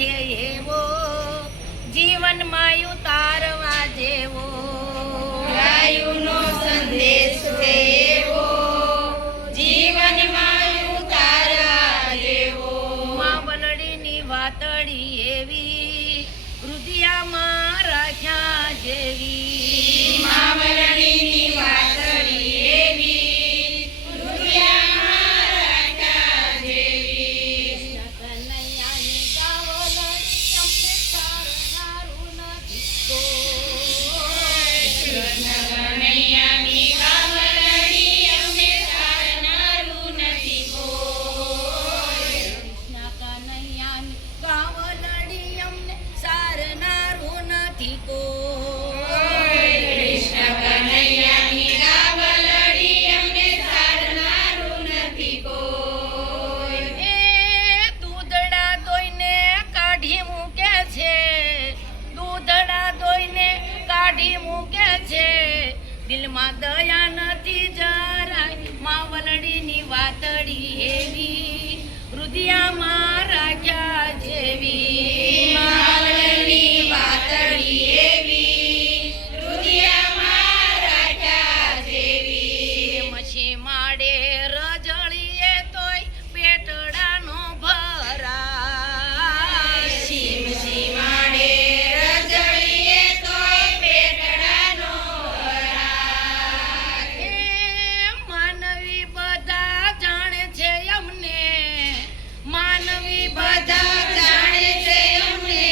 છે એવો જીવનમાં ઉતારવા જેવો ગાયુંનો સંદેશ છે એવો જીવનમાં ઉતારવા જેવો માં વલડીની વાતડી એવી હૃદયમાં રાખ્યા જેવી માવલણીની વાતડી એવી હૃદયમાં રાખ્યા જેવી કનૈયાની ગાવલડી અમને સારનારું નથી કોઈ. કનૈયાની ગાવલડી અમને તારનારું નથી કોઈ. કૃષ્ણ કનૈયાની ગાવલડી અમને સારનારું નથી કોઈ. કૃષ્ણ કનૈયાની ગાવલડી અમને તારનારું નથી કોઈ. એ દૂધડા દોઈને કાઢી મૂકે છે, દૂધડા દોઈને કાઢી મૂકે છે, દિલમાં દયા નથી જરાય માવલડીની વાતડી એવી હૃદયમાં રાખ્યા જેવી માવલની વાતડી એવી હૃદયમાં રાખ્યા જેવી મછી માડે રજળીએ તોય પેટડાનો ભરાય. સીમ સીમાડે રજળીએ તોય પેટડાનો ભરાય. એ માનવી બધા જાણે છે અમને, માનવી બધા જાણે છે અમને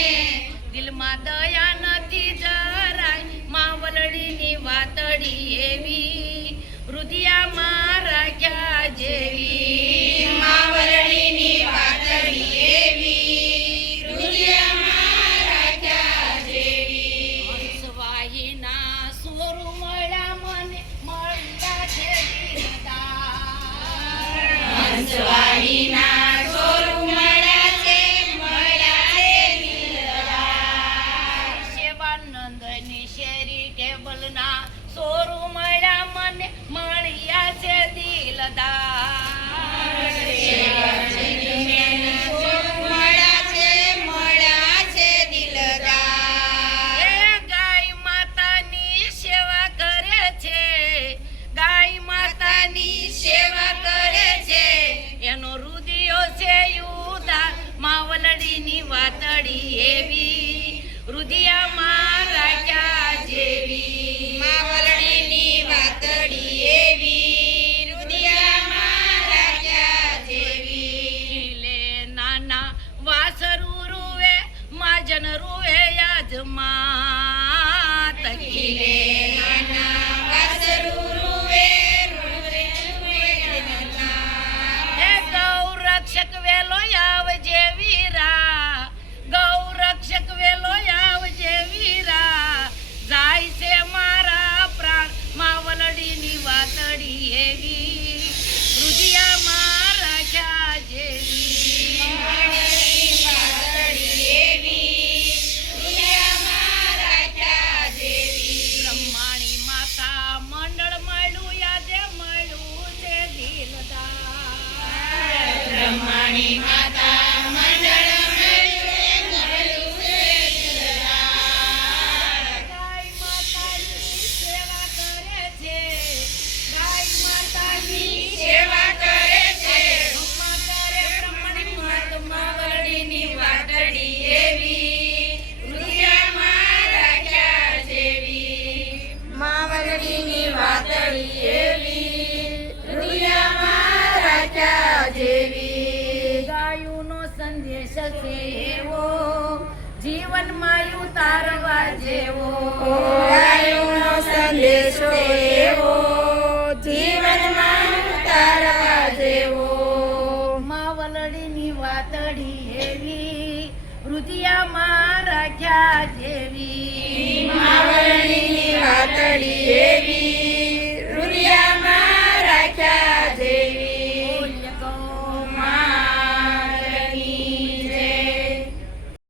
દિલમાં દયા નથી જરાય માવલડીની વાતડી એવી હૃદયમાં રાખ્યા જેવી માવલણીની વાતડી એવી હૃદયમાં રાખ્યા જેવી હંસવાહીના સુર મળ્યા મને મળ્યા છે દિલદાર. હંસવાણીના સોર મળ્યા છે દિલદાર. શિવાનંદની શેરી ટેબલના સોરું મળ્યા મને મળ્યા છે દિલદાર. મળ્યા છે દિલદાર. એ ગાય માતાની સેવા કરે છે, ગાય માતાની સેવા કરે છે એનો હૃદયો છે ઉદાર માવલડીની વાતડી એવી હૃદયમાં રાખ્યા જેવી માવલણીની વાતડી એવી હૃદયમાં રાખ્યા જેવી ખીલે નાના વાસરુ રૂવે માજન રૂવે યાજમાં ખીલે તકીલે નાના વાસરુ રૂવે રૂવે નાના. હે ગૌ રક્ષક વેલો આવજે વીરા, ગૌ રક્ષક વેલો આવજે વીરા, જાય છે મારા પ્રાણ માવલડીની વાતડી એવી હૃદયમાં રાખ્યા જેવી માવલણીની વાતડી એવી હૃદયમાં રાખ્યા જેવી બ્રહ્માણી માતા મંડળ મળ્યું યાદે મળ્યું છે દિલદાર. બ્રહ્માણી માતા મંડળ મળ્યું છે દિલદાર. ગાય માતાની સેવા કરે છે, ગાય માતાની સેવા કરે છે બ્રહ્મા કરે બ્રહ્મણી મહાત્મા માવલણીની વાતડી એવી હૃદયમાં રાખ્યા જેવી માવલણીની વાતડી એવી હૃદયમાં રાખ્યા જેવી ગાયુંનો સંદેશ છે એવો જીવનમાં ઉતારવા જેવો ગાયુંનો સંદેશો એવો જીવનમાં ઉતારવા જેવો માવલડીની વાતડી એવી હૃદયમાં રાખ્યા જેવી માવલણીની વાતડી